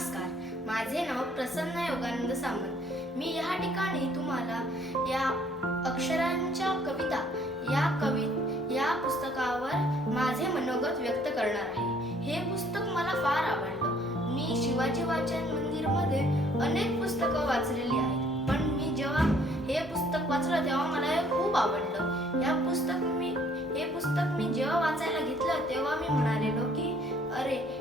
नमस्कार. माझे नाव प्रसन्न योगानंद सामंत. मी या ठिकाणी तुम्हाला या अक्षरांच्या कविता या कवि या पुस्तकावर माझे मनोगत व्यक्त करणार आहे. हे पुस्तक मला फार आवडलं. मी शिवाजी वाचन मंदिरमध्ये अनेक पुस्तकं वाचलेली आहेत. पण मी जेव्हा हे पुस्तक वाचलं तेव्हा मला हे खूप आवडलं. या पुस्तक मी हे पुस्तक मी जेव्हा वाचायला घेतलं तेव्हा मी म्हणालेलो की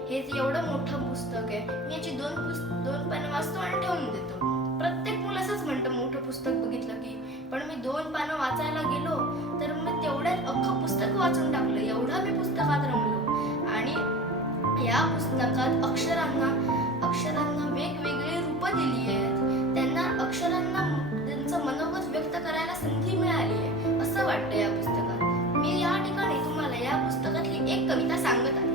हे एवढं मोठं पुस्तक आहे मी याची दोन पुस्त दोन पानं वाचतो आणि ठेवून देतो. प्रत्येक मुलं म्हणतं मोठं पुस्तक बघितलं की. पण मी दोन पानं वाचायला गेलो तर मी तेवढ्यात अख्खं पुस्तक वाचून टाकलं. एवढं मी पुस्तकात रमलो. आणि या पुस्तकात अक्षरांना अक्षरांना वेगवेगळी रूपं दिली आहेत. त्यांना अक्षरांना त्यांचं मनोगत व्यक्त करायला संधी मिळाली आहे असं वाटतं या पुस्तकात. मी या ठिकाणी तुम्हाला या पुस्तकातली एक कविता सांगत आहे.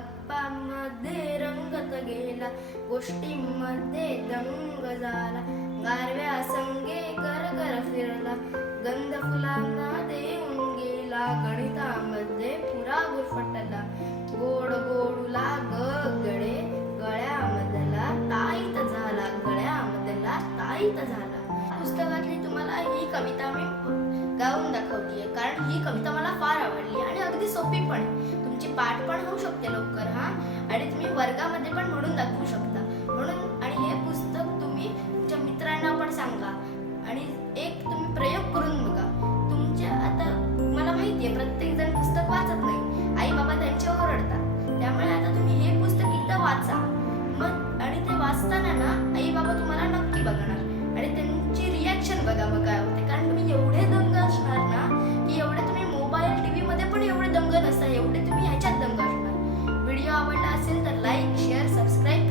गप्पांमध्ये रंगत गेला. गोष्टीमध्ये दंग झाला. गारव्या संगे कर कर फिरला. गंध फुलांना देऊन गेला. गणितामध्ये पुरा गुरफटला गोड गोडूला गडे. गळ्यामधला ताईत झाला. गळ्यामधला ताईत झाला. पुस्तकातली तुम्हाला ही कविता मी गाऊन दाखवली आहे कारण ही कविता मला फार आवडली आणि अगदी सोपी पण आहे. तुमची पाठ पण वर्गामध्ये पण म्हणून दाखवू शकता. म्हणून आणि हे पुस्तक तुम्ही तुमच्या मित्रांना पण सांगा. आणि एक तुम्ही प्रयोग करून बघा. तुमच्या आता मला माहिती आहे प्रत्येक जण पुस्तक वाचत नाही. आई बाबा त्यांच्यावर ओरडतात. त्यामुळे आता तुम्ही हे पुस्तक एकदा वाचा. मग आणि ते वाचताना ना आई बाबा तुम्हाला नक्की बघणार. आणि त्यांची रिॲक्शन बघा मग काय होते. कारण तुम्ही एवढे दंग असणार ना की एवढे तुम्ही मोबाईल टीव्ही मध्ये पण एवढे दंग नसता. एवढे तुम्ही आवडला असेल तर लाईक शेअर सबस्क्राईब